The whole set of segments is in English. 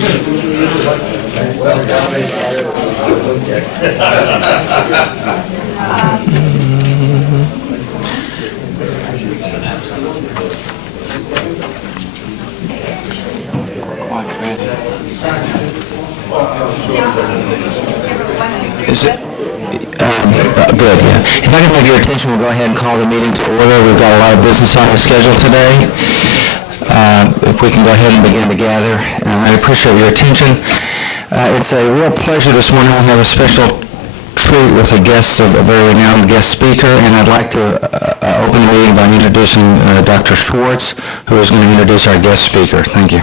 Is it? Good, yeah. If I can have your attention, we'll go ahead and call the meeting to order. We've got a lot of business on the schedule today. If we can go ahead and begin to gather. I appreciate your attention. It's a real pleasure this morning to have a special treat with a guest, a very renowned guest speaker, and I'd like to open the meeting by introducing Dr. Schwartz, who is going to introduce our guest speaker. Thank you.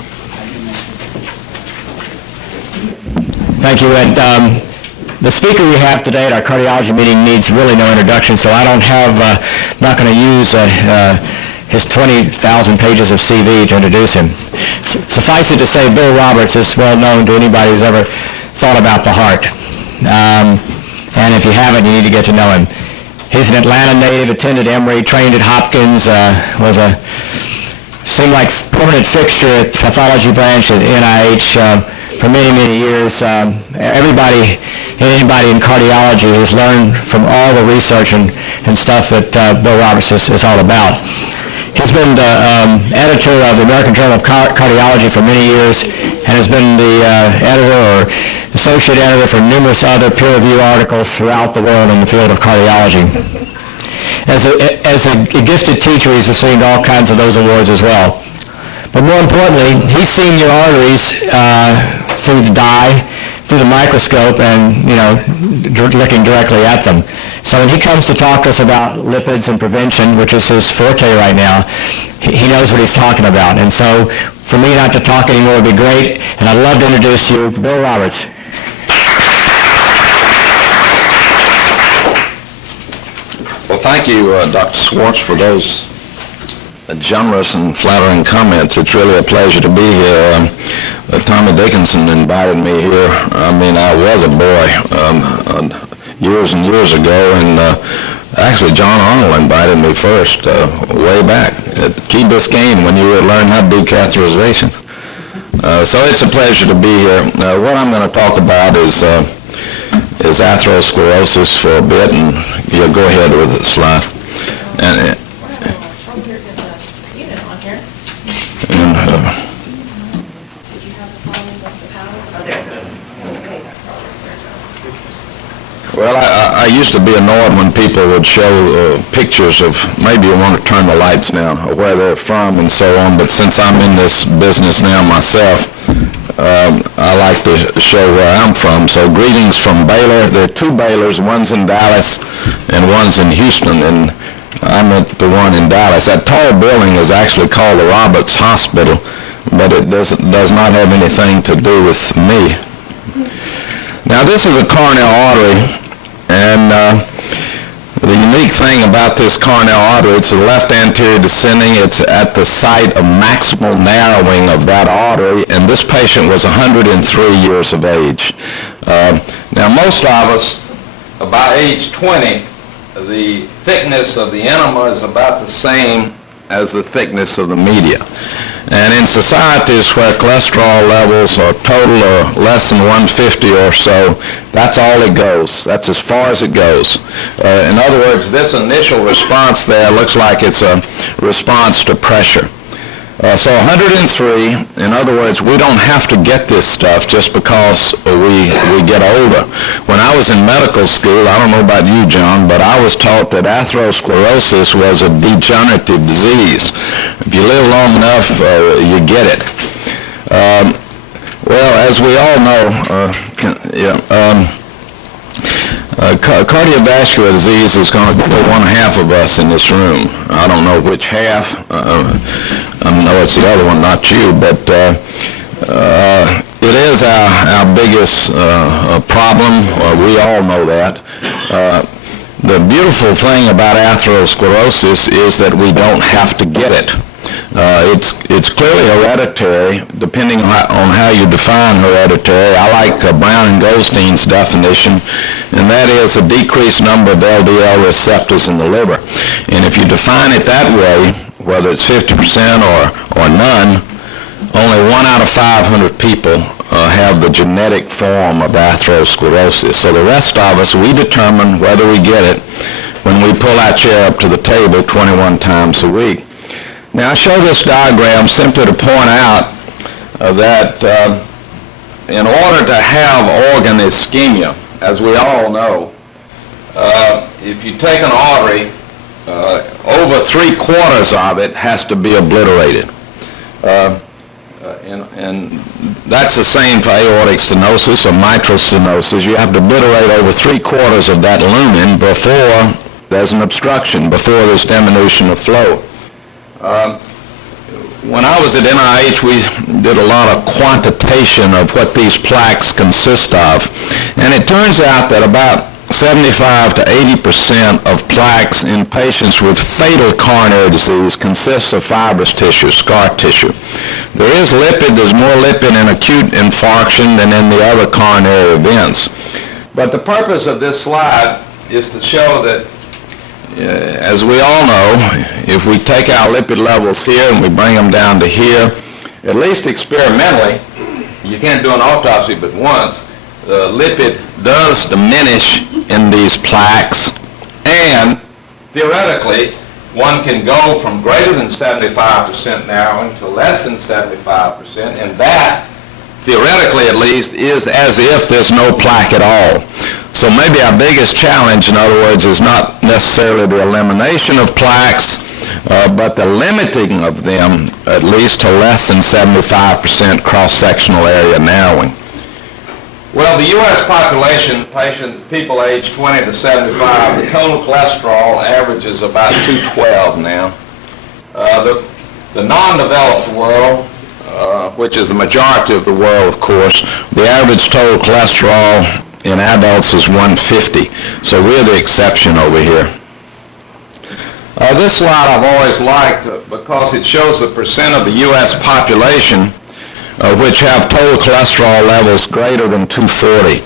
Thank you, Ed. The speaker we have today at our cardiology meeting needs really no introduction, so I don't have, not going to use his 20,000 pages of CV to introduce him. Suffice it to say, Bill Roberts is well known to anybody who's ever thought about the heart. And if you haven't, you need to get to know him. He's an Atlanta native, attended Emory, trained at Hopkins, seemed like permanent fixture at pathology branch at NIH for many, many years. Anybody in cardiology has learned from all the research and stuff that Bill Roberts is all about. He's been the editor of the American Journal of Cardiology for many years and has been the editor or associate editor for numerous other peer-reviewed articles throughout the world in the field of cardiology. As a gifted teacher, he's received all kinds of those awards as well. But more importantly, he's seen your arteries through the dye, through the microscope, and looking directly at them. So when he comes to talk to us about lipids and prevention, which is his forte right now, he knows what he's talking about. And so for me not to talk anymore would be great, and I'd love to introduce you to Bill Roberts. Well, thank you, Dr. Schwartz, for those generous and flattering comments. It's really a pleasure to be here. Tommy Dickinson invited me here. I mean, I was a boy years and years ago, and actually John Arnold invited me first way back at Key Biscayne when you would learn how to do catheterization. So it's a pleasure to be here. What I'm going to talk about is atherosclerosis for a bit, and you'll go ahead with the slide. Well, I used to be annoyed when people would show pictures of, maybe you want to turn the lights down, or where they're from and so on, but since I'm in this business now myself, I like to show where I'm from. So greetings from Baylor. There are two Baylors, one's in Dallas and one's in Houston, and I'm at the one in Dallas. That tall building is actually called the Roberts Hospital, but it does not have anything to do with me. Now this is a corneal artery, and the unique thing about this corneal artery, it's the left anterior descending. It's at the site of maximal narrowing of that artery, and this patient was 103 years of age. Now most of us, by age 20, the thickness of the enema is about the same as the thickness of the media. And in societies where cholesterol levels are total or less than 150 or so, that's all it goes. That's as far as it goes. In other words, this initial response there looks like it's a response to pressure. So 103, in other words, we don't have to get this stuff just because we get older. When I was in medical school, I don't know about you, John, but I was taught that atherosclerosis was a degenerative disease. If you live long enough, you get it. Well, as we all know, cardiovascular disease is going to kill one half of us in this room. I don't know which half. I know it's the other one, not you, but it is our biggest problem. We all know that. The beautiful thing about atherosclerosis is that we don't have to get it. It's clearly hereditary, depending on how you define hereditary. I like Brown and Goldstein's definition, and that is a decreased number of LDL receptors in the liver. And if you define it that way, whether it's 50% or none, only 1 out of 500 people have the genetic form of atherosclerosis. So the rest of us, we determine whether we get it when we pull our chair up to the table 21 times a week. Now I show this diagram simply to point out that in order to have organ ischemia, as we all know, if you take an artery, over 3/4 of it has to be obliterated. And that's the same for aortic stenosis or mitral stenosis. You have to obliterate over 3/4 of that lumen before there's an obstruction, before there's diminution of flow. When I was at NIH, we did a lot of quantitation of what these plaques consist of, and it turns out that about 75 to 80% of plaques in patients with fatal coronary disease consists of fibrous tissue, scar tissue. There is lipid, there's more lipid in acute infarction than in the other coronary events. But the purpose of this slide is to show that, as we all know, if we take our lipid levels here and we bring them down to here, at least experimentally, you can't do an autopsy but once, the lipid does diminish in these plaques, and theoretically one can go from greater than 75% narrowing to less than 75%, and that, theoretically at least, is as if there's no plaque at all. So maybe our biggest challenge, in other words, is not necessarily the elimination of plaques, but the limiting of them at least to less than 75% cross-sectional area narrowing. Well, the U.S. population, people aged 20 to 75, the total cholesterol averages about 212 now. The non-developed world, which is the majority of the world, of course, the average total cholesterol in adults is 150. So we're the exception over here. This slide I've always liked because it shows the percent of the U.S. population which have total cholesterol levels greater than 240.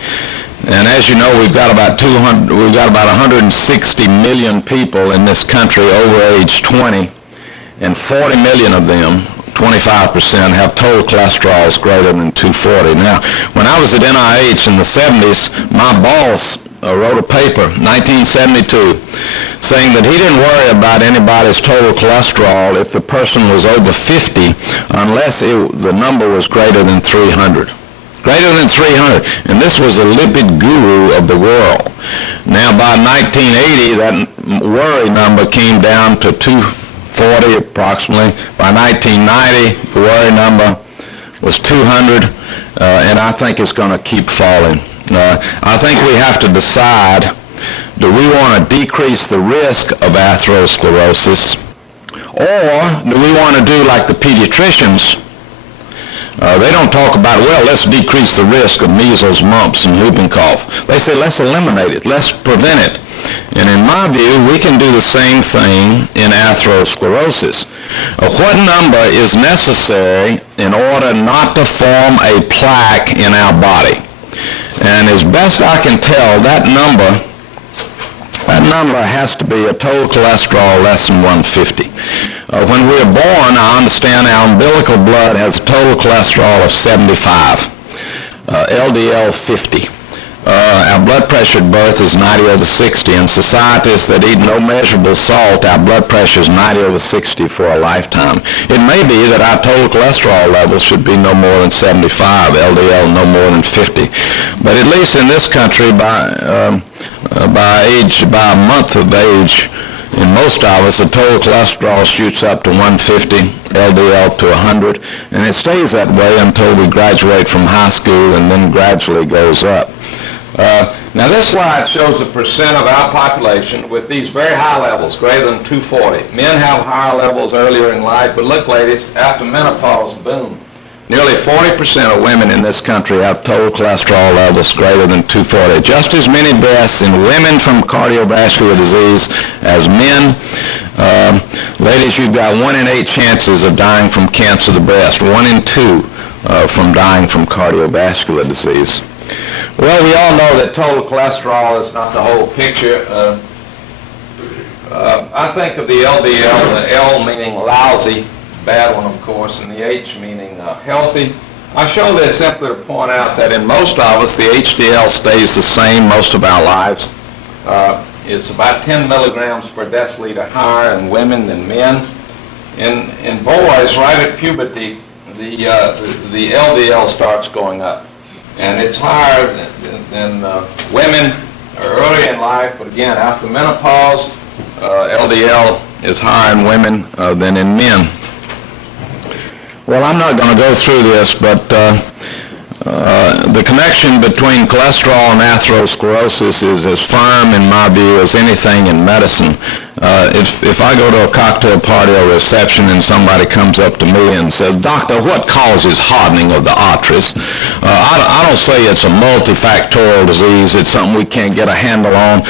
And as you know, we've got about 160 million people in this country over age 20, and 40 million of them, 25%, have total cholesterols greater than 240. Now, when I was at NIH in the 70s, my boss wrote a paper, 1972, saying that he didn't worry about anybody's total cholesterol if the person was over 50 unless the number was greater than 300. Greater than 300. And this was the lipid guru of the world. Now, by 1980, that worry number came down to 240 approximately. By 1990, the worry number was 200, and I think it's going to keep falling. I think we have to decide, do we want to decrease the risk of atherosclerosis, or do we want to do like the pediatricians? They don't talk about, well, let's decrease the risk of measles, mumps, and whooping cough. They say, let's eliminate it, let's prevent it. And in my view, we can do the same thing in atherosclerosis. What number is necessary in order not to form a plaque in our body? And as best I can tell, that number has to be a total cholesterol less than 150. When we're born, I understand our umbilical blood has a total cholesterol of 75, LDL 50. Our blood pressure at birth is 90/60. In societies that eat no measurable salt, our blood pressure is 90/60 for a lifetime. It may be that our total cholesterol levels should be no more than 75, LDL no more than 50. But at least in this country, by a month of age, in most of us, the total cholesterol shoots up to 150, LDL to 100, and it stays that way until we graduate from high school and then gradually goes up. Now this slide shows the percent of our population with these very high levels, greater than 240. Men have higher levels earlier in life, but look, ladies, after menopause, boom. Nearly 40% of women in this country have total cholesterol levels greater than 240. Just as many deaths in women from cardiovascular disease as men. Ladies, you've got 1 in 8 chances of dying from cancer of the breast, 1 in 2 from dying from cardiovascular disease. Well, we all know that total cholesterol is not the whole picture. I think of the LDL, the L meaning lousy, bad one of course, and the H meaning healthy. I show this simply to point out that in most of us, the HDL stays the same most of our lives. It's about 10 milligrams per deciliter higher in women than men. In boys, right at puberty, the LDL starts going up. And it's higher than women early in life, but again, after menopause, LDL is higher in women than in men. Well, I'm not going to go through this, but the connection between cholesterol and atherosclerosis is as firm, in my view, as anything in medicine. If I go to a cocktail party or reception and somebody comes up to me and says, "Doctor, what causes hardening of the arteries?" I don't say it's a multifactorial disease. It's something we can't get a handle on.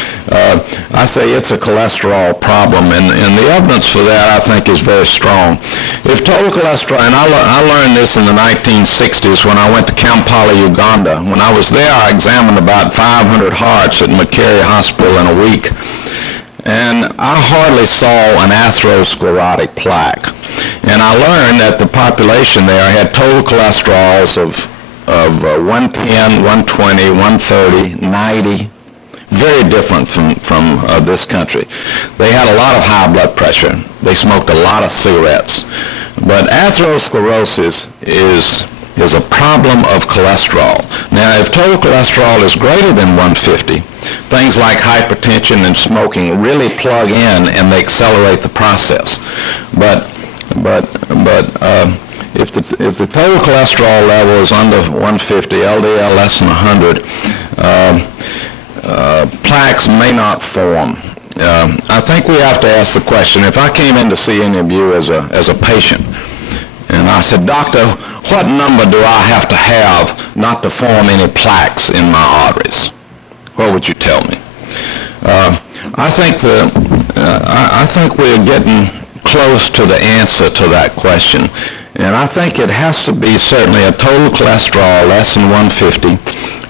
I say it's a cholesterol problem, and the evidence for that, I think, is very strong. If total cholesterol, and I learned this in the 1960s when I went to Kampala, Uganda. When I was there, I examined about 500 hearts at Makere Hospital in a week. And I hardly saw an atherosclerotic plaque. And I learned that the population there had total cholesterols of 110, 120, 130, 90, very different from this country. They had a lot of high blood pressure. They smoked a lot of cigarettes. But atherosclerosis is a problem of cholesterol. Now, if total cholesterol is greater than 150, things like hypertension and smoking really plug in and they accelerate the process. But if the total cholesterol level is under 150, LDL less than 100, plaques may not form. I think we have to ask the question, if I came in to see any of you as a patient, and I said, "Doctor, what number do I have to have not to form any plaques in my arteries?" What would you tell me? I think we're getting close to the answer to that question. And I think it has to be certainly a total cholesterol less than 150.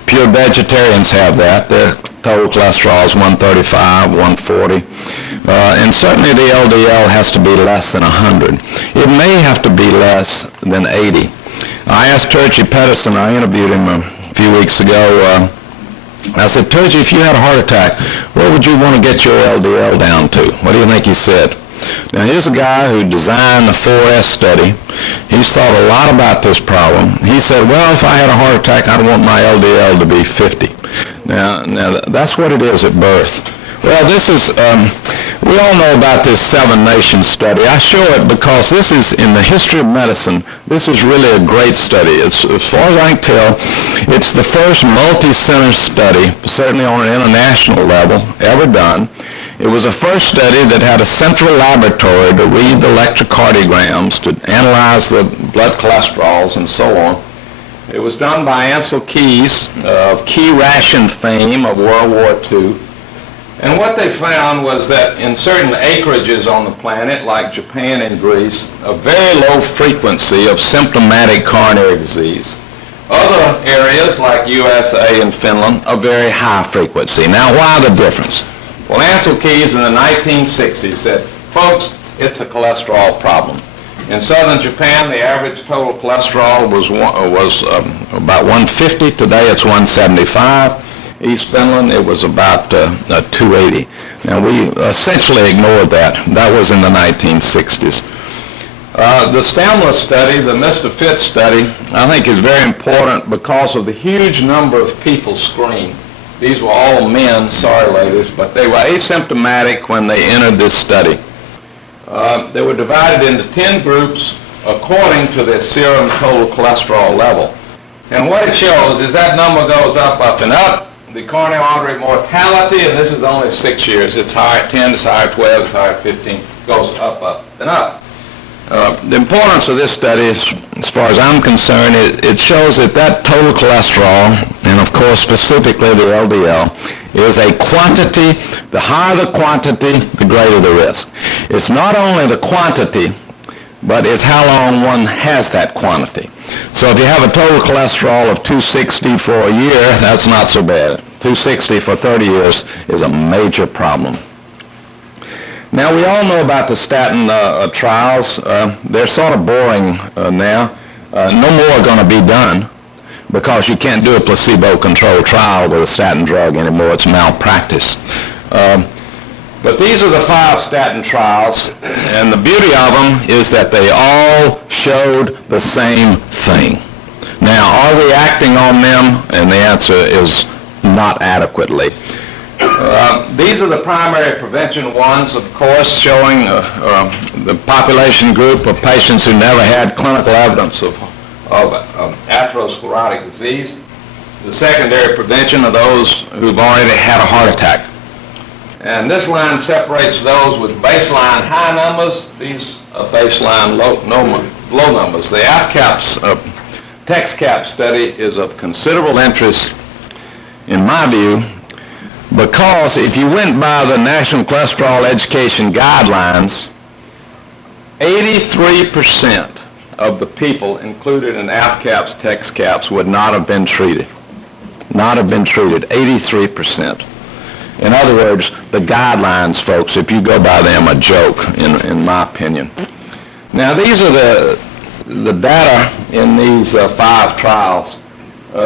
Pure vegetarians have that. Their total cholesterol is 135, 140. And certainly the LDL has to be less than 100. It may have to be less than 80. I asked Turgey Pedersen, I interviewed him a few weeks ago, I said, "Turgey, if you had a heart attack, where would you want to get your LDL down to?" What do you think he said? Now, here's a guy who designed the 4S study. He's thought a lot about this problem. He said, "Well, if I had a heart attack, I'd want my LDL to be 50. Now that's what it is at birth. Well, this is, we all know about this 7-nation study. I show it because this is, in the history of medicine, this is really a great study. It's, as far as I can tell, it's the first multi-center study, certainly on an international level, ever done. It was the first study that had a central laboratory to read the electrocardiograms, to analyze the blood cholesterols and so on. It was done by Ancel Keys, of key ration fame of World War II. And what they found was that in certain acreages on the planet, like Japan and Greece, a very low frequency of symptomatic coronary disease. Other areas, like USA and Finland, a very high frequency. Now, why the difference? Well, Ancel Keys in the 1960s said, "Folks, it's a cholesterol problem." In southern Japan, the average total cholesterol was about 150. Today, it's 175. East Finland, it was about 280. Now, we essentially ignored that. That was in the 1960s. The Stamler study, the Mr. Fit study, I think is very important because of the huge number of people screened. These were all men, sorry ladies, but they were asymptomatic when they entered this study. They were divided into 10 groups according to their serum total cholesterol level. And what it shows is that number goes up, and up. The coronary artery mortality, and this is only 6 years, it's higher at 10, it's higher at 12, it's higher at 15, goes up, and up. The importance of this study, as far as I'm concerned, it shows that total cholesterol, and of course specifically the LDL, is a quantity. The higher the quantity, the greater the risk. It's not only the quantity, but it's how long one has that quantity. So if you have a total cholesterol of 260 for a year, that's not so bad. 260 for 30 years is a major problem. Now, we all know about the statin trials. They're sort of boring now. No more are going to be done because you can't do a placebo-controlled trial with a statin drug anymore. It's malpractice. But these are the 5 statin trials, and the beauty of them is that they all showed the same thing. Now, are we acting on them? And the answer is not adequately. These are the primary prevention ones, of course, showing the population group of patients who never had clinical evidence of atherosclerotic disease. The secondary prevention of those who've already had a heart attack. And this line separates those with baseline high numbers. These are baseline low numbers. The AFCAPS, TexCAP study is of considerable interest, in my view, because if you went by the National Cholesterol Education Guidelines, 83% of the people included in AFCAPS, TexCAPS would not have been treated. Not have been treated, 83%. In other words, the guidelines, folks, if you go by them, a joke, in my opinion. Now, these are the data in these 5 trials.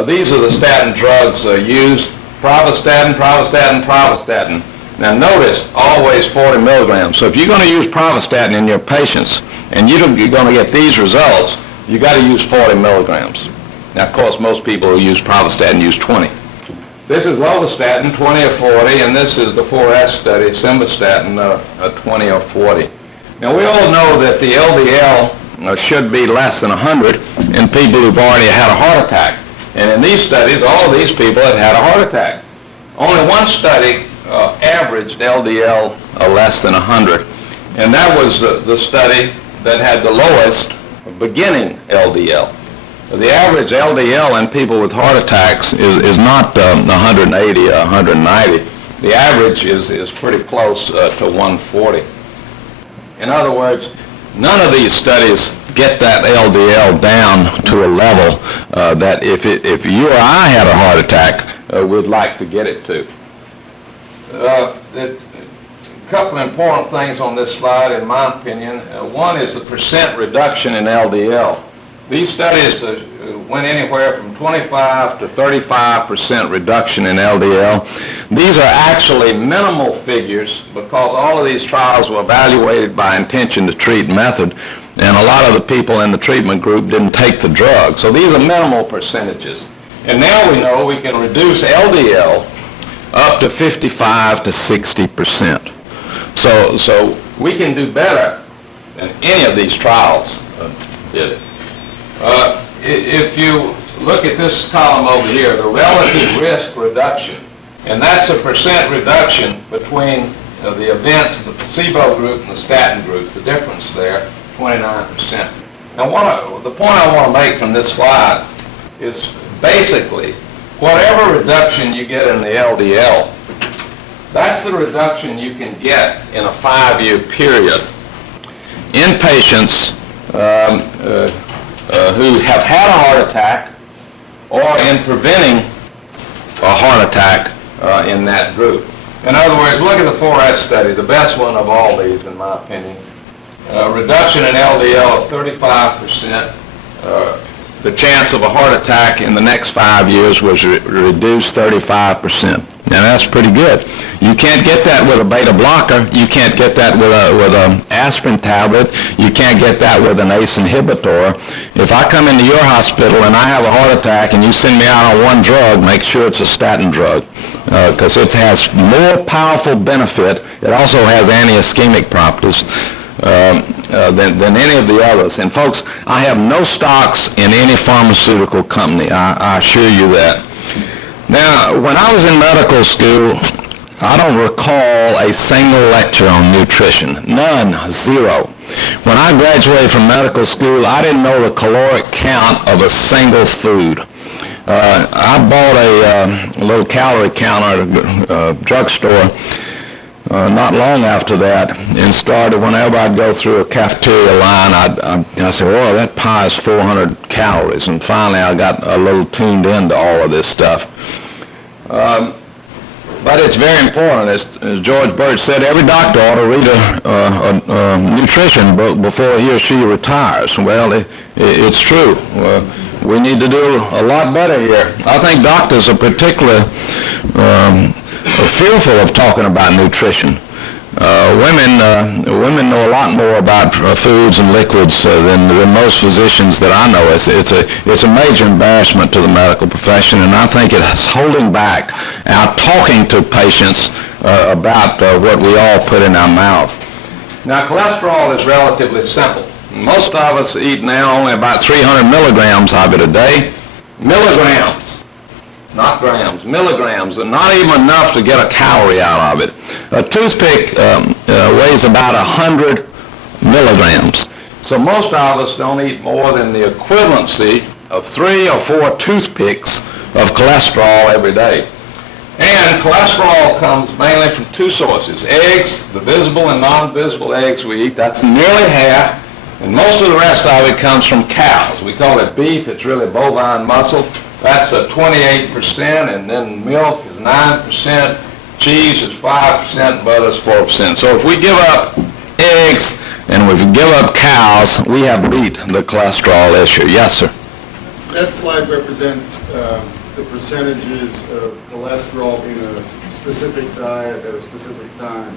These are the statin drugs used: pravastatin, pravastatin, pravastatin. Now, notice, always 40 milligrams. So if you're going to use pravastatin in your patients, and you're going to get these results, you got to use 40 milligrams. Now, of course, most people who use pravastatin use 20. This is lovastatin, 20 or 40, and this is the 4S study, simvastatin, 20 or 40. Now, we all know that the LDL should be less than 100 in people who've already had a heart attack. And in these studies, all of these people had a heart attack. Only one study averaged LDL less than 100, and that was the study that had the lowest beginning LDL. The average LDL in people with heart attacks is not 180 or 190. The average is pretty close to 140. In other words, none of these studies get that LDL down to a level that if you or I had a heart attack, we'd like to get it to. A couple of important things on this slide, in my opinion. One is the percent reduction in LDL. These studies went anywhere from 25 to 35% reduction in LDL. These are actually minimal figures because all of these trials were evaluated by intention to treat method, and a lot of the people in the treatment group didn't take the drug. So these are minimal percentages. And now we know we can reduce LDL up to 55 to 60%. So we can do better than any of these trials did. If you look at this column over here, the relative risk reduction, and that's a percent reduction between the events, the placebo group and the statin group, the difference there, 29%. Now, the point I want to make from this slide is basically whatever reduction you get in the LDL, that's the reduction you can get in a 5-year period in patients who have had a heart attack or in preventing a heart attack in that group. In other words, look at the 4S study, the best one of all these, in my opinion. Reduction in LDL of 35%. The chance of a heart attack in the next 5 years was reduced 35%. Now that's pretty good. You can't get that with a beta blocker. You can't get that with an aspirin tablet. You can't get that with an ACE inhibitor. If I come into your hospital and I have a heart attack and you send me out on one drug, make sure it's a statin drug because it has more powerful benefit. It also has anti-ischemic properties than any of the others. And folks, I have no stocks in any pharmaceutical company. I assure you that. Now, when I was in medical school, I don't recall a single lecture on nutrition. None, zero. When I graduated from medical school, I didn't know the caloric count of a single food. I bought a little calorie counter at a drugstore not long after that, and started, whenever I'd go through a cafeteria line, I said, oh, that pie is 400 calories, and finally I got a little tuned into all of this stuff. But it's very important, as George Birch said, every doctor ought to read a nutrition book before he or she retires. Well, it's true. We need to do a lot better here. I think doctors are particularly fearful of talking about nutrition. Women know a lot more about foods and liquids than most physicians that I know. It's a major embarrassment to the medical profession, and I think it's holding back our talking to patients about what we all put in our mouths. Now, cholesterol is relatively simple. Most of us eat now only about 300 milligrams of it a day. Milligrams. Not grams, milligrams, and not even enough to get a calorie out of it. A toothpick weighs about 100 milligrams. So most of us don't eat more than the equivalency of 3 or 4 toothpicks of cholesterol every day. And cholesterol comes mainly from 2 sources. Eggs, the visible and non-visible eggs we eat, that's nearly half. And most of the rest of it comes from cows. We call it beef, it's really bovine muscle. That's a 28%, and then milk is 9%, cheese is 5%, butter is 4%. So if we give up eggs and if we give up cows, we have beat the cholesterol issue. Yes, sir. That slide represents the percentages of cholesterol in a specific diet at a specific time,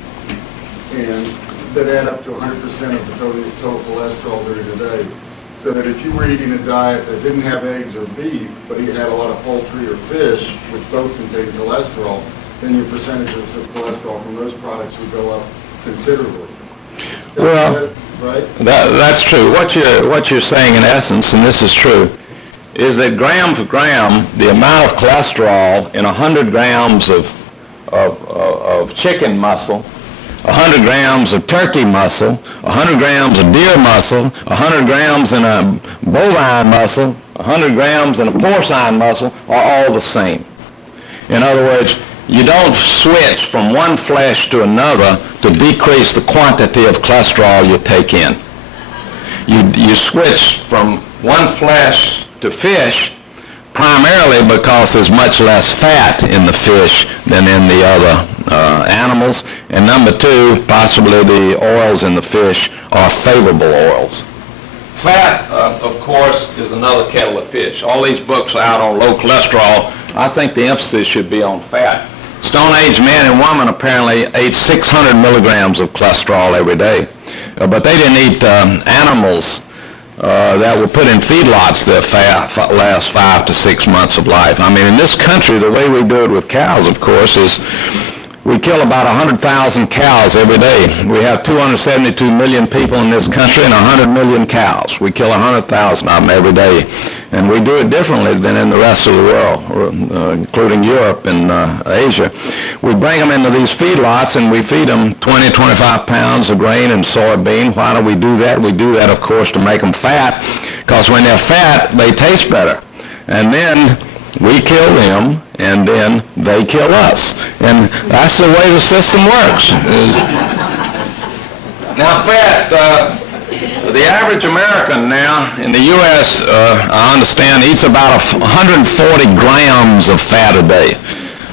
and that add up to 100% of the total cholesterol during the day. So that if you were eating a diet that didn't have eggs or beef, but you had a lot of poultry or fish, which both contain cholesterol, then your percentages of cholesterol from those products would go up considerably. Well, right? That's true. What you're saying in essence, and this is true, is that gram for gram, the amount of cholesterol in 100 grams of chicken muscle, 100 grams of turkey muscle, 100 grams of deer muscle, 100 grams in a bovine muscle, 100 grams in a porcine muscle are all the same. In other words, you don't switch from one flesh to another to decrease the quantity of cholesterol you take in. You switch from one flesh to fish primarily because there's much less fat in the fish than in the other animals, and number 2, possibly the oils in the fish are favorable oils. Fat, of course, is another kettle of fish. All these books are out on low cholesterol. I think the emphasis should be on fat. Stone Age men and women apparently ate 600 milligrams of cholesterol every day, but they didn't eat animals that were put in feedlots that last 5 to 6 months of life. I mean, in this country, the way we do it with cows, of course, is we kill about 100,000 cows every day. We have 272 million people in this country and 100 million cows. We kill 100,000 of them every day. And we do it differently than in the rest of the world, including Europe and Asia. We bring them into these feedlots and we feed them 20, 25 pounds of grain and soybean. Why do we do that? We do that, of course, to make them fat, because when they're fat, they taste better. And then we kill them, and then they kill us. And that's the way the system works. Now, fat, the average American now in the U.S., I understand, eats about 140 grams of fat a day.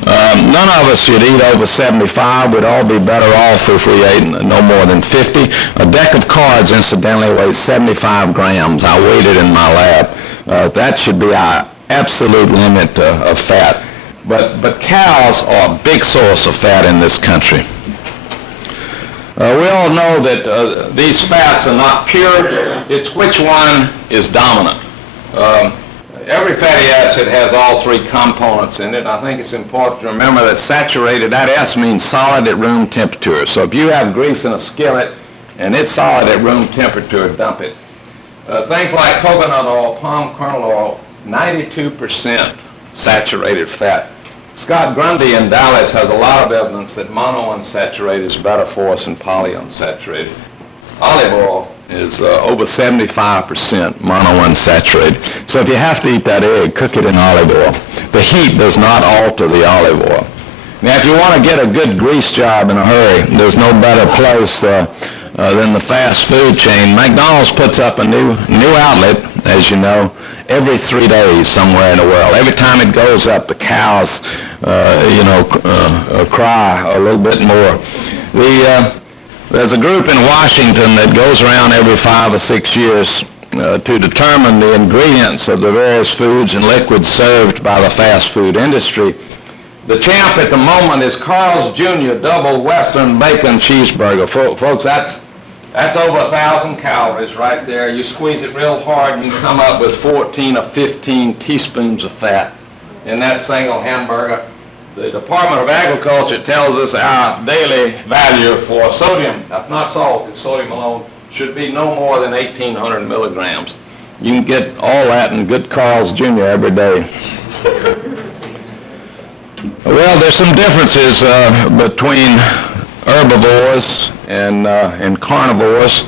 None of us should eat over 75. We'd all be better off if we ate no more than 50. A deck of cards, incidentally, weighs 75 grams. I weighed it in my lab. That should be our absolute limit of fat. But cows are a big source of fat in this country. We all know that these fats are not pure. It's which one is dominant. Every fatty acid has all 3 components in it. I think it's important to remember that saturated, that S means solid at room temperature. So if you have grease in a skillet and it's solid at room temperature, dump it. Things like coconut oil, palm kernel oil, 92% saturated fat. Scott Grundy in Dallas has a lot of evidence that monounsaturated is better for us than polyunsaturated. Olive oil is over 75% monounsaturated. So if you have to eat that egg, cook it in olive oil. The heat does not alter the olive oil. Now, if you want to get a good grease job in a hurry, there's no better place than the fast food chain. McDonald's puts up a new outlet, as you know, every 3 days somewhere in the world. Every time it goes up, the cows, cry a little bit more. There's a group in Washington that goes around every 5 or 6 years to determine the ingredients of the various foods and liquids served by the fast food industry. The champ at the moment is Carl's Jr. Double Western Bacon Cheeseburger. Folks, that's over 1,000 calories right there. You squeeze it real hard and you come up with 14 or 15 teaspoons of fat in that single hamburger. The Department of Agriculture tells us our daily value for sodium, that's not salt, it's sodium alone, should be no more than 1,800 milligrams. You can get all that in good Carl's Jr. every day. Well, there's some differences between herbivores and carnivores.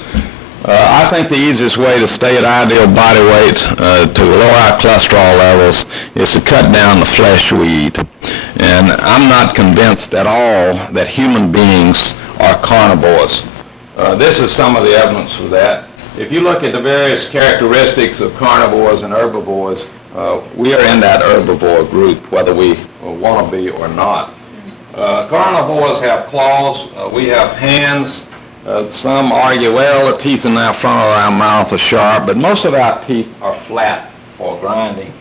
I think the easiest way to stay at ideal body weight to lower our cholesterol levels is to cut down the flesh we eat. And I'm not convinced at all that human beings are carnivores. This is some of the evidence for that. If you look at the various characteristics of carnivores and herbivores, we are in that herbivore group, whether we want to be or not. Carnivores have claws, we have hands. Some argue, well, the teeth in the front of our mouth are sharp, but most of our teeth are flat for grinding.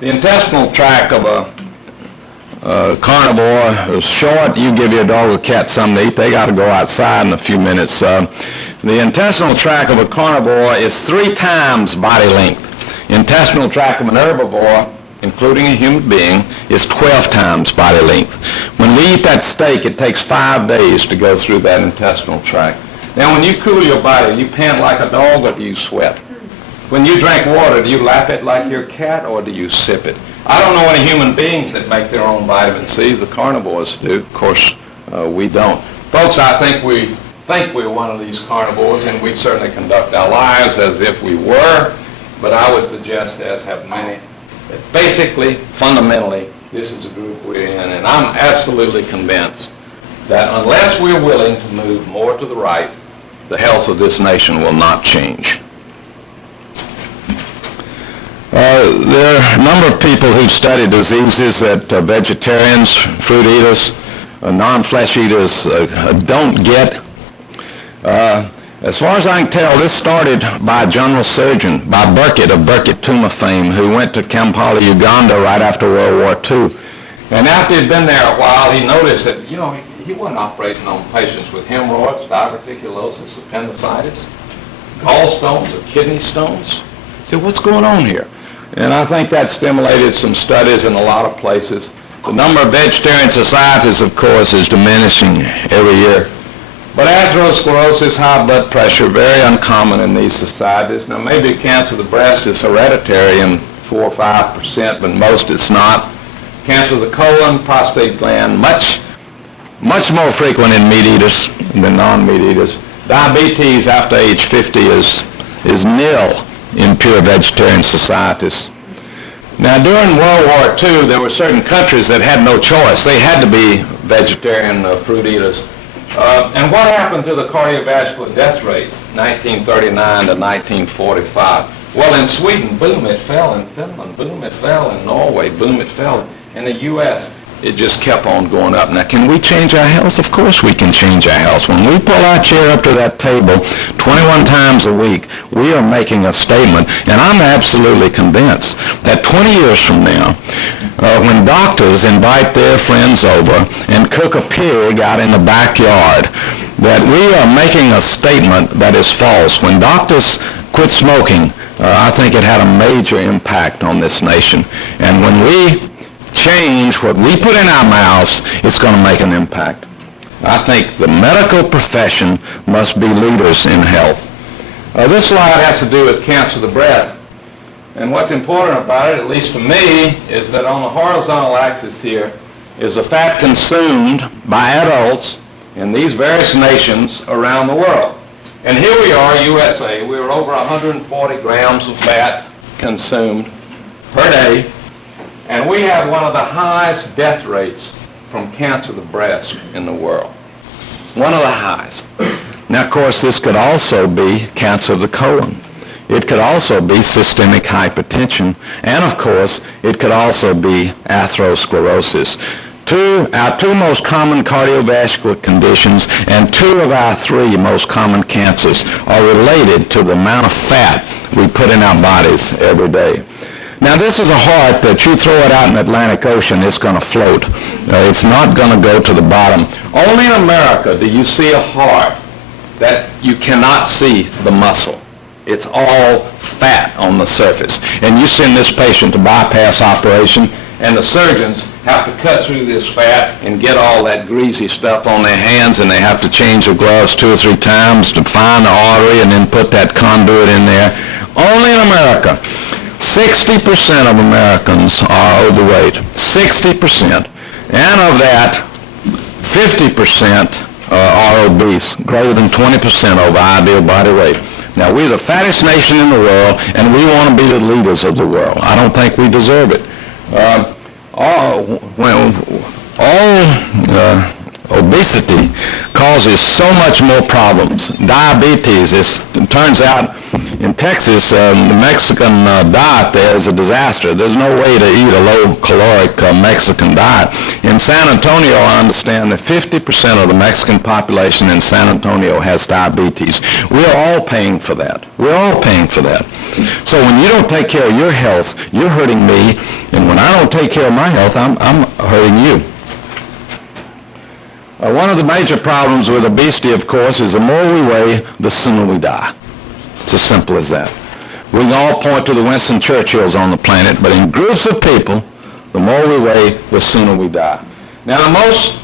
The intestinal tract of a carnivore is short. You give your dog or cat something to eat, they got to go outside in a few minutes. The intestinal tract of a carnivore is 3 times body length. Intestinal tract of an herbivore, including a human being, is 12 times body length. When we eat that steak, it takes 5 days to go through that intestinal tract. Now, when you cool your body, you pant like a dog or do you sweat? When you drink water, do you lap it like your cat or do you sip it? I don't know any human beings that make their own vitamin C. The carnivores do. Of course, we don't. Folks, I think we're one of these carnivores, and we certainly conduct our lives as if we were, but I would suggest, as have many, that basically, fundamentally, this is the group we're in, and I'm absolutely convinced that unless we're willing to move more to the right, the health of this nation will not change. There are a number of people who've studied diseases that vegetarians, fruit eaters, non-flesh eaters don't get. As far as I can tell, this started by a general surgeon, by Burkitt of Burkitt tumor fame, who went to Kampala, Uganda right after World War II. And after he'd been there a while, he noticed that, he wasn't operating on patients with hemorrhoids, diverticulosis, appendicitis, gallstones, or kidney stones. He said, what's going on here? And I think that stimulated some studies in a lot of places. The number of vegetarian societies, of course, is diminishing every year. But atherosclerosis, high blood pressure, very uncommon in these societies. Now, maybe cancer of the breast is hereditary in 4 or 5%, but most it's not. Cancer of the colon, prostate gland, much more frequent in meat eaters than non-meat eaters. Diabetes after age 50 is nil in pure vegetarian societies. Now, during World War II, there were certain countries that had no choice. They had to be vegetarian fruit eaters. And what happened to the cardiovascular death rate, 1939 to 1945? Well, in Sweden, boom, it fell. In Finland, boom, it fell. In Norway, boom, it fell. In the U.S., it just kept on going up. Now, can we change our health? Of course we can change our health. When we pull our chair up to that table 21 times a week, we are making a statement, and I'm absolutely convinced that 20 years from now, when doctors invite their friends over and cook a pig out in the backyard, that we are making a statement that is false. When doctors quit smoking, I think it had a major impact on this nation. And when we change what we put in our mouths, it's going to make an impact. I think the medical profession must be leaders in health. This slide has to do with cancer of the breast. And what's important about it, at least to me, is that on the horizontal axis here is the fat consumed by adults in these various nations around the world. And here we are, USA, we're over 140 grams of fat consumed per day. And we have one of the highest death rates from cancer of the breast in the world. One of the highest. Now, of course, this could also be cancer of the colon. It could also be systemic hypertension, and of course, it could also be atherosclerosis. Our two most common cardiovascular conditions and 2 of our 3 most common cancers are related to the amount of fat we put in our bodies every day. Now, this is a heart that you throw it out in the Atlantic Ocean, it's going to float. It's not going to go to the bottom. Only in America do you see a heart that you cannot see the muscle. It's all fat on the surface. And you send this patient to bypass operation, and the surgeons have to cut through this fat and get all that greasy stuff on their hands, and they have to change their gloves 2 or 3 times to find the artery and then put that conduit in there. Only in America, 60% of Americans are overweight. 60%. And of that, 50% are obese, greater than 20% over ideal body weight. Now, we're the fattest nation in the world, and we want to be the leaders of the world. I don't think we deserve it. Obesity causes so much more problems. Diabetes, it turns out in Texas, the Mexican diet there is a disaster. There's no way to eat a low-caloric Mexican diet. In San Antonio, I understand that 50% of the Mexican population in San Antonio has diabetes. We're all paying for that. We're all paying for that. So when you don't take care of your health, you're hurting me, and when I don't take care of my health, I'm hurting you. One of the major problems with obesity, of course, is the more we weigh, the sooner we die. It's as simple as that. We can all point to the Winston Churchills on the planet, but in groups of people, the more we weigh, the sooner we die. Now, the most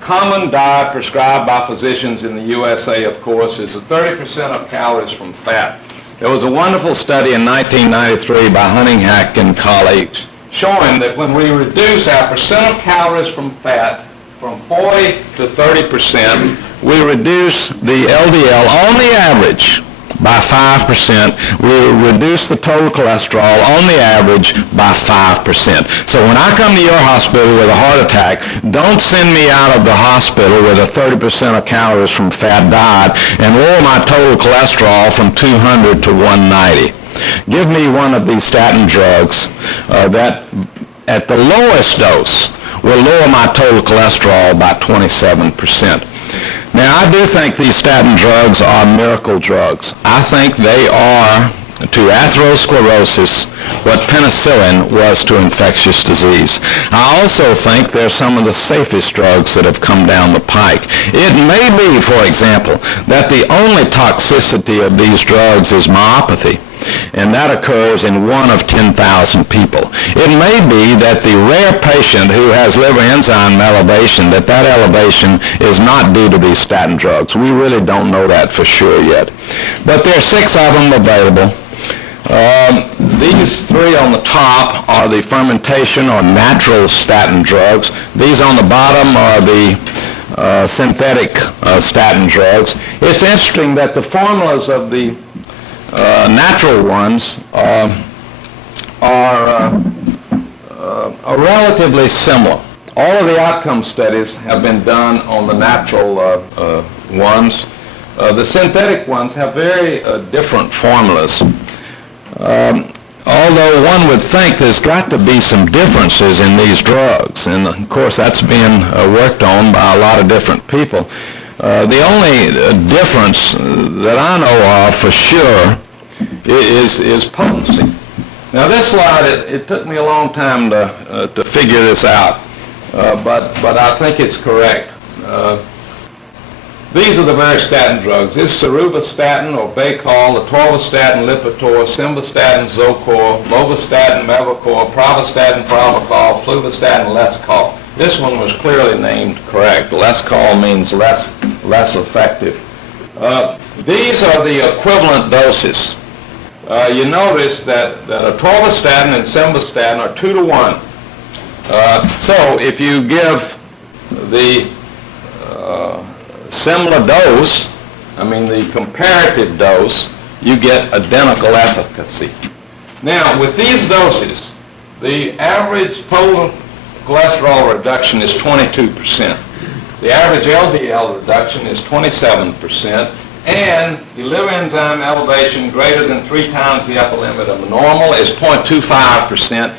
common diet prescribed by physicians in the USA, of course, is the 30% of calories from fat. There was a wonderful study in 1993 by Huntinghack and colleagues showing that when we reduce our percent of calories from fat from 40 to 30%, we reduce the LDL on the average by 5%. We reduce the total cholesterol on the average by 5%. So when I come to your hospital with a heart attack, don't send me out of the hospital with a 30% of calories from fat diet and lower my total cholesterol from 200 to 190. Give me one of these statin drugs that at the lowest dose will lower my total cholesterol by 27%. Now, I do think these statin drugs are miracle drugs. I think they are to atherosclerosis what penicillin was to infectious disease. I also think they're some of the safest drugs that have come down the pike. It may be, for example, that the only toxicity of these drugs is myopathy, and that occurs in 1 of 10,000 people. It may be that the rare patient who has liver enzyme elevation, that elevation is not due to these statin drugs. We really don't know that for sure yet. But there are 6 of them available. These 3 on the top are the fermentation or natural statin drugs. These on the bottom are the synthetic statin drugs. It's interesting that the formulas of the natural ones are relatively similar. All of the outcome studies have been done on the natural ones. The synthetic ones have very different formulas. Although one would think there's got to be some differences in these drugs, and of course that's being worked on by a lot of different people. The only difference that I know of for sure is potency. Now this slide, it took me a long time to figure this out, but I think it's correct. These are the various statin drugs. This is rosuvastatin or Baycol, atorvastatin, Lipitor, simvastatin, Zocor, lovastatin, Mevacor, pravastatin, Pravachol, fluvastatin, Lescol. This one was clearly named correct. Lescol means less effective. These are the equivalent doses. You notice that atorvastatin and simvastatin are 2 to 1. So if you give the similar dose, the comparative dose, you get identical efficacy. Now, with these doses, the average total cholesterol reduction is 22%. The average LDL reduction is 27%, and the liver enzyme elevation greater than 3 times the upper limit of normal is 0.25%,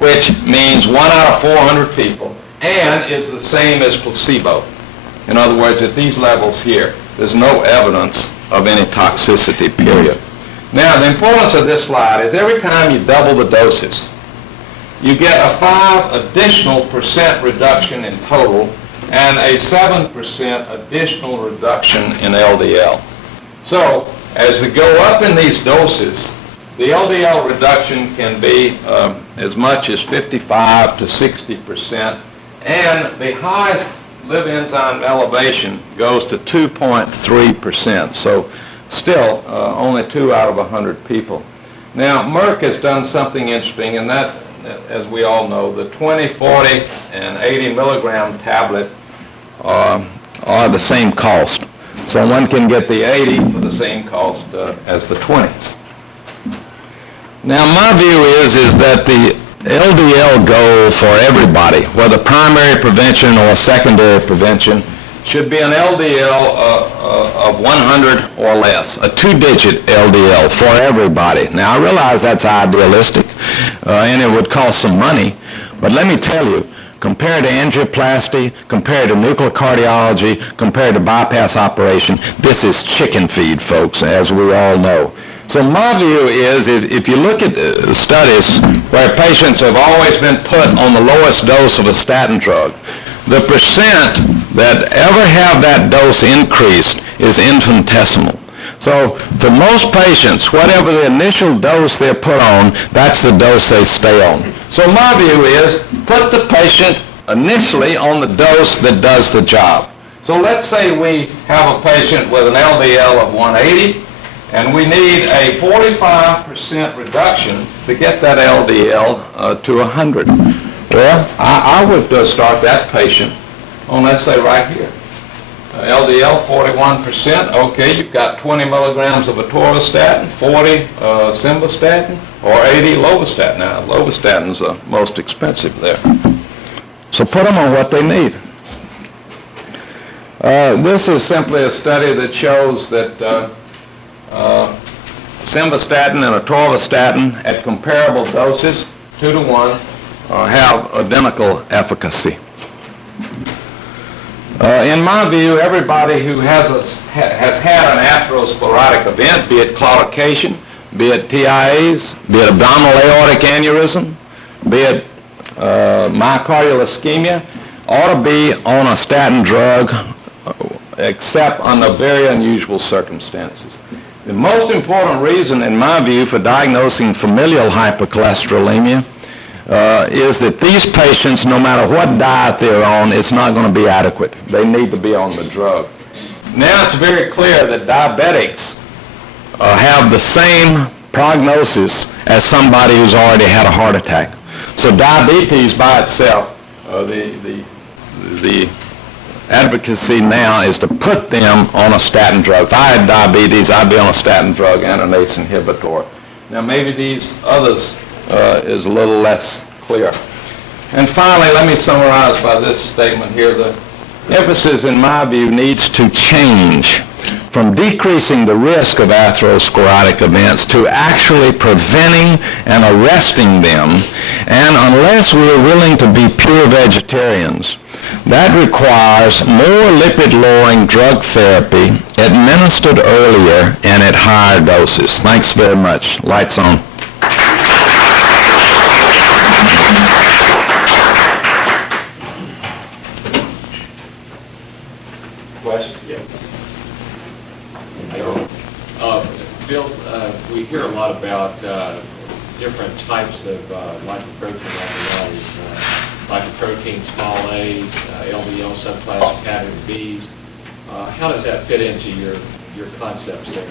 which means 1 out of 400 people, and is the same as placebo. In other words, at these levels here, there's no evidence of any toxicity, period. Now, the importance of this slide is every time you double the doses, you get a 5% additional reduction in total and a 7% additional reduction in LDL. So, as you go up in these doses, the LDL reduction can be as much as 55 to 60%, and the highest liver enzyme elevation goes to 2.3%. So, still only 2 out of 100 people. Now, Merck has done something interesting, and that, as we all know, the 20, 40, and 80 milligram tablet are the same cost. So one can get the 80 for the same cost as the 20. Now, my view is that the LDL goal for everybody, whether primary prevention or secondary prevention, should be an LDL of 100 or less, a 2-digit LDL for everybody. Now, I realize that's idealistic, and it would cost some money, but let me tell you, compared to angioplasty, compared to nuclear cardiology, compared to bypass operation, this is chicken feed, folks, as we all know. So my view is, if you look at studies where patients have always been put on the lowest dose of a statin drug, the percent that ever have that dose increased is infinitesimal. So for most patients, whatever the initial dose they're put on, that's the dose they stay on. So my view is, put the patient initially on the dose that does the job. So let's say we have a patient with an LDL of 180, and we need a 45% reduction to get that LDL to 100. Well, I would start that patient on, let's say, right here. LDL 41%, okay, you've got 20 milligrams of atorvastatin, 40 simvastatin, or 80 lovastatin. Now, lovastatin's the most expensive there. So put them on what they need. This is simply a study that shows that simvastatin and atorvastatin at comparable doses, 2 to 1, have identical efficacy. In my view, everybody who has had an atherosclerotic event, be it claudication, be it TIAs, be it abdominal aortic aneurysm, be it myocardial ischemia, ought to be on a statin drug except under very unusual circumstances. The most important reason, in my view, for diagnosing familial hypercholesterolemia is that these patients, no matter what diet they're on, it's not going to be adequate. They need to be on the drug. Now it's very clear that diabetics have the same prognosis as somebody who's already had a heart attack. So diabetes by itself, the advocacy now is to put them on a statin drug. If I had diabetes, I'd be on a statin drug and an ACE inhibitor. Now maybe these others is a little less clear. And finally, let me summarize by this statement here. The emphasis, in my view, needs to change from decreasing the risk of atherosclerotic events to actually preventing and arresting them. And unless we're willing to be pure vegetarians, that requires more lipid-lowering drug therapy administered earlier and at higher doses. Thanks very much. Lights on. Question? Yeah. Bill, we hear a lot about different types of lipoprotein abnormalities, lipoprotein small a, LDL subclass category B's. How does that fit into your concepts there?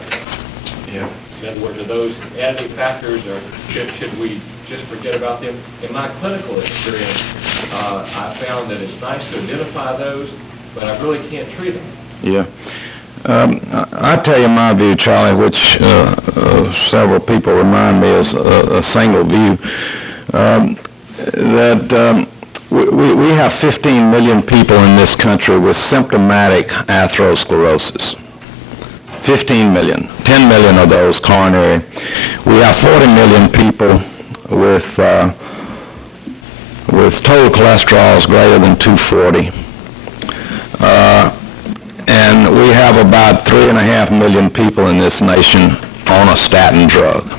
Yeah. In other words, are those additive factors, or should we just forget about them? In my clinical experience, I found that it's nice to identify those, but I really can't treat them. Yeah. I tell you my view, Charlie, which several people remind me is a single view, that we have 15 million people in this country with symptomatic atherosclerosis. 15 million. 10 million of those coronary. We have 40 million people with total cholesterols greater than 240. And we have about 3.5 million people in this nation on a statin drug.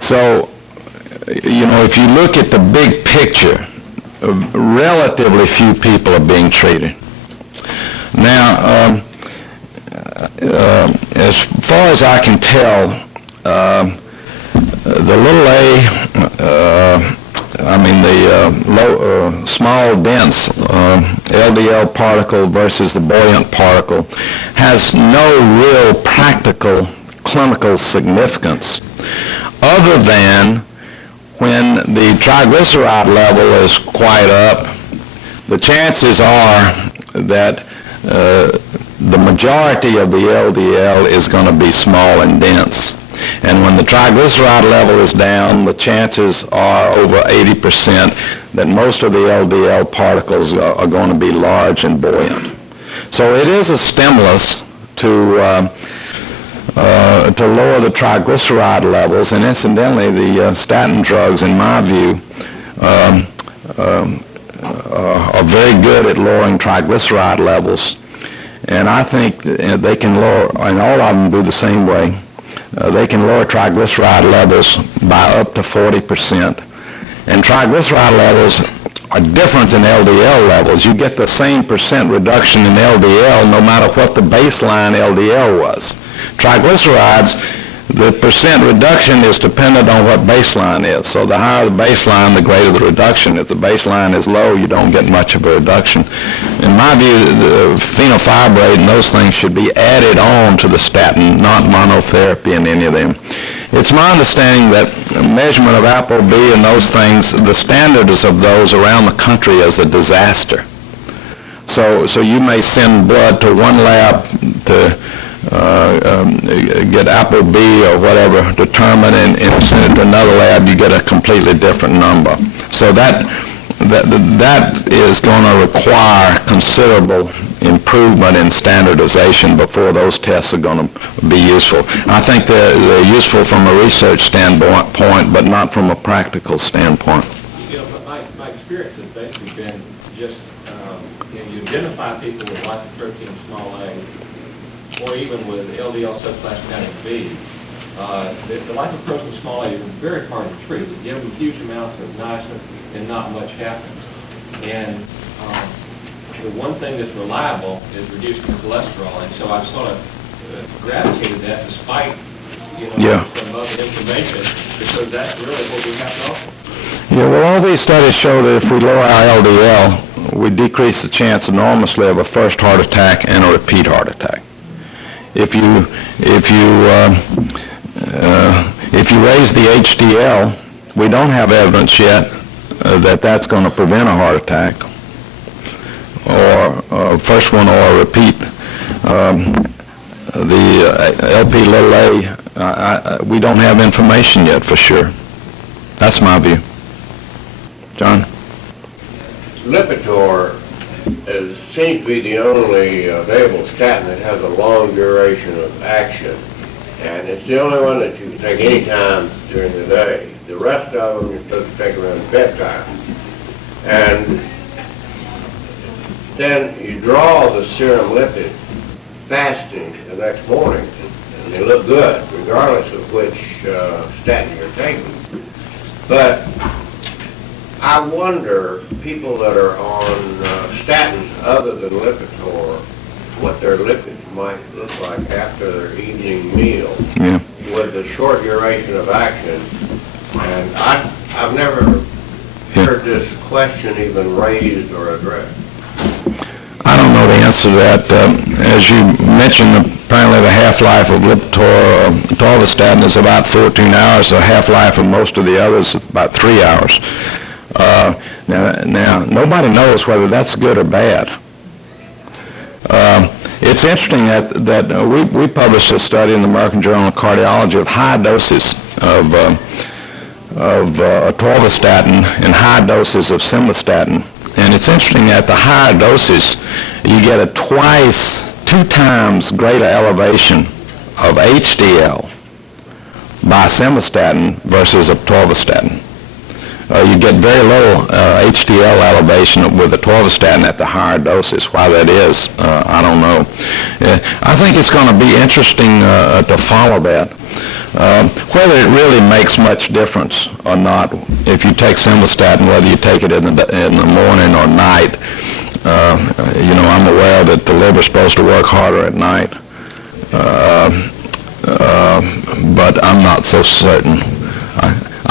So, you know, if you look at the big picture, relatively few people are being treated. Now, as far as I can tell, the little small dense LDL particle versus the buoyant particle has no real practical clinical significance other than when the triglyceride level is quite up, the chances are that the majority of the LDL is going to be small and dense. And when the triglyceride level is down, the chances are over 80% that most of the LDL particles are going to be large and buoyant. So it is a stimulus to lower the triglyceride levels, and incidentally, the statin drugs, in my view, are very good at lowering triglyceride levels. And I think they can lower, and all of them do the same way, they can lower triglyceride levels by up to 40%. And triglyceride levels are different than LDL levels. You get the same percent reduction in LDL no matter what the baseline LDL was. Triglycerides, the percent reduction is dependent on what baseline is. So the higher the baseline, the greater the reduction. If the baseline is low, you don't get much of a reduction. In my view, the fenofibrate and those things should be added on to the statin, not monotherapy in any of them. It's my understanding that measurement of ApoB and those things, the standards of those around the country is a disaster. So you may send blood to one lab to get ApoB or whatever determined, and send it to another lab, you get a completely different number. So that is going to require considerable improvement in standardization before those tests are going to be useful. I think they're useful from a research standpoint, but not from a practical standpoint. You know, my experience has basically been just, you identify people with lipoprotein small a, or even with LDL subclass pattern B, the lipoprotein small a is very hard to treat. You give them huge amounts of niacin and not much happens. And the one thing that's reliable is reducing the cholesterol, and so I've sort of gravitated that despite, some other information, because that's really what we have to offer. Yeah, well, all these studies show that if we lower our LDL, we decrease the chance enormously of a first heart attack and a repeat heart attack. If you raise the HDL, we don't have evidence yet that that's going to prevent a heart attack, or first one, or a repeat. The LP little a, we don't have information yet for sure. That's my view. John? Lipitor seems to be the only available statin that has a long duration of action, and it's the only one that you can take any time during the day. The rest of them you're supposed to take around bedtime. And then you draw the serum lipid fasting the next morning, and they look good, regardless of which statin you're taking. But I wonder, people that are on statins other than Lipitor, what their lipids might look like after their evening meal with the short duration of action. And I've never heard this question even raised or addressed. I don't know the answer to that. As you mentioned, apparently the half-life of Lipitor, atorvastatin, is about 14 hours. The half-life of most of the others is about 3 hours. Now, nobody knows whether that's good or bad. It's interesting that we published a study in the American Journal of Cardiology of high doses of of atorvastatin and high doses of simvastatin. And it's interesting that the higher doses, you get a 2 times greater elevation of HDL by simvastatin versus atorvastatin. You get very low HDL elevation with atorvastatin at the higher doses. Why that is, I don't know. I think it's going to be interesting to follow that. Whether it really makes much difference or not, if you take simvastatin, whether you take it in the morning or night, I'm aware that the liver's supposed to work harder at night, but I'm not so certain.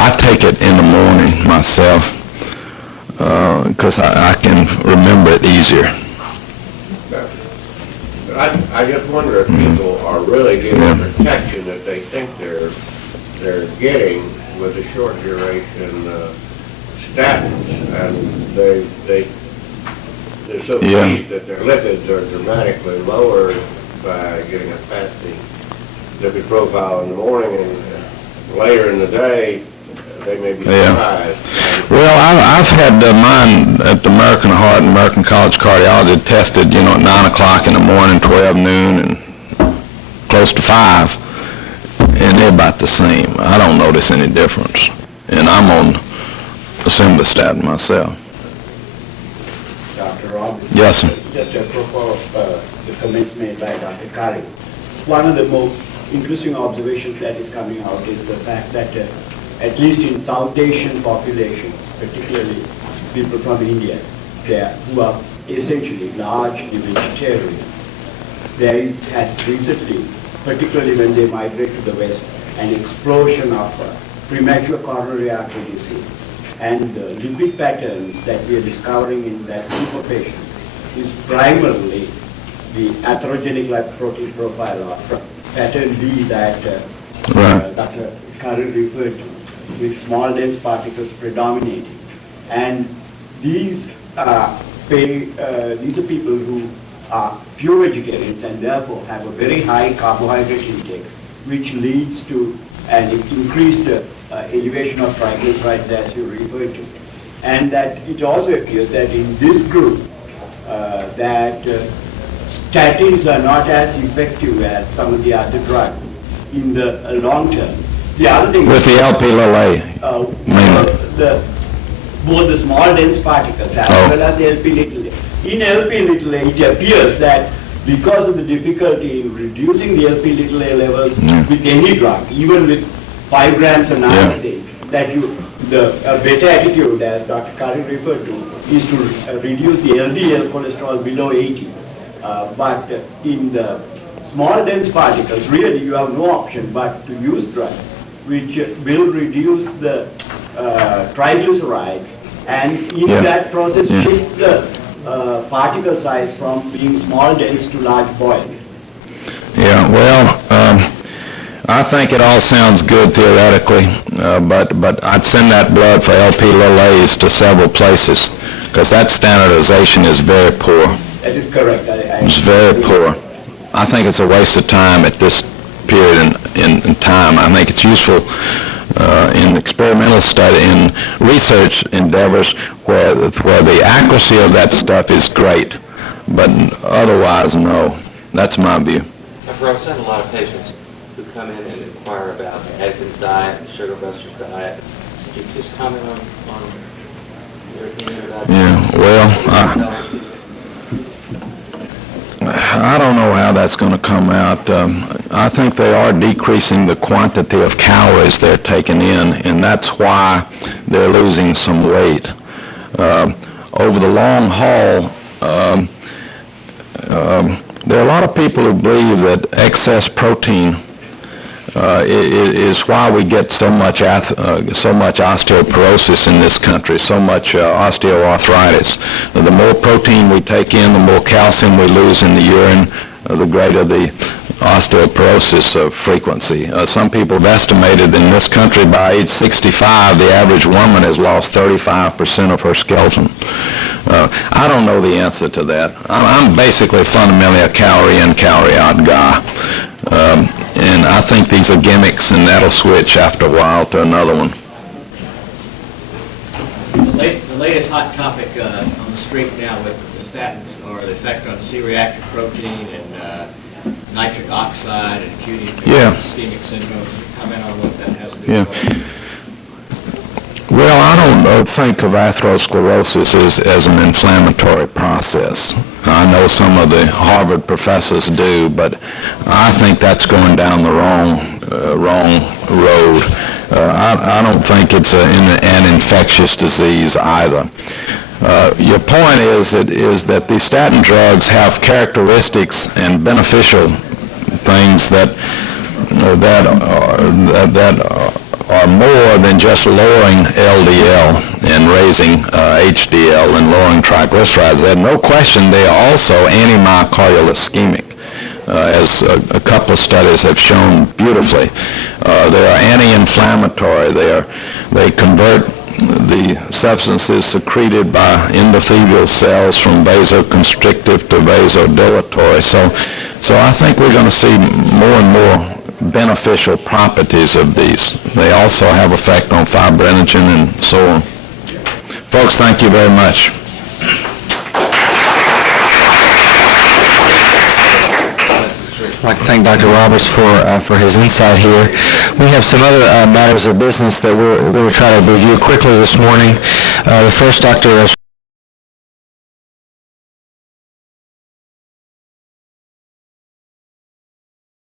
I take it in the morning myself because I can remember it easier. I just wonder if people are really getting the protection that they think they're getting with the short duration statins, and they're so pleased that their lipids are dramatically lowered by getting a fasting lipid profile in the morning, and later in the day they may be surprised. Well, I've had mine at the American Heart and American College of Cardiology tested, at 9 o'clock in the morning, 12 noon, and close to 5, and they're about the same. I don't notice any difference, and I'm on simvastatin myself. Dr. Roberts? Yes, sir. Just apropos of the comments made by Dr. Kari. One of the most interesting observations that is coming out is the fact that at least in South Asian populations, particularly people from India, who are essentially largely vegetarian, there has recently, particularly when they migrate to the West, an explosion of premature coronary artery disease. And the lipid patterns that we are discovering in that group of patients is primarily the atherogenic lipoprotein profile of pattern B that Dr. Kari referred to, with small dense particles predominating. And these are people who are pure vegetarians and therefore have a very high carbohydrate intake, which leads to an increased elevation of triglycerides, as you referred to. And that it also appears that in this group that statins are not as effective as some of the other drugs in the long term. The other thing with the LP-little-A, both the small dense particles as well as the LP-little-A. In LP-little-A, it appears that because of the difficulty in reducing the LP-little-A levels with any drug, even with 5 grams of niacin, that the better attitude, as Dr. Kari referred to, is to reduce the LDL cholesterol below 80. But in the small dense particles, really you have no option but to use drugs which will reduce the triglycerides, and in that process shift the particle size from being small dense to large buoyant. Yeah, well, I think it all sounds good theoretically, but I'd send that blood for LP-little-A's to several places, because that standardization is very poor. That is correct. It's very poor. I think it's a waste of time at this period in time. I think it's useful in experimental study, in research endeavors where the accuracy of that stuff is great, but otherwise, no. That's my view. Dr. Roberts, I have a lot of patients who come in and inquire about the Atkins diet, the Sugar Busters diet. Could you just comment on your opinion about that? Yeah, well, I don't know how that's going to come out. I think they are decreasing the quantity of calories they're taking in, and that's why they're losing some weight. Over the long haul, there are a lot of people who believe that excess protein is why we get so much osteoporosis in this country, so much osteoarthritis. The more protein we take in, the more calcium we lose in the urine, the greater the osteoporosis frequency. Some people have estimated in this country by age 65, the average woman has lost 35% of her skeleton. I don't know the answer to that. I'm basically fundamentally a calorie in, calorie out guy. And I think these are gimmicks, and that'll switch after a while to another one. latest hot topic on the street now with the statins are the effect on C-reactive protein and nitric oxide and acute ischemic syndrome. Can you comment on what that has to do with? Well, I don't think of atherosclerosis as an inflammatory process. I know some of the Harvard professors do, but I think that's going down the wrong road. I don't think it's an infectious disease either. Your point is that the statin drugs have characteristics and beneficial things that are more than just lowering LDL and raising HDL and lowering triglycerides. There's no question they are also anti-myocardial ischemic, as a couple of studies have shown beautifully. They are anti-inflammatory. They convert the substances secreted by endothelial cells from vasoconstrictive to vasodilatory. So I think we're going to see more and more beneficial properties of these. They also have effect on fibrinogen and so on. Folks, thank you very much. I'd like to thank Dr. Roberts for his insight here. We have some other matters of business that we're going to try to review quickly this morning. The first, Dr.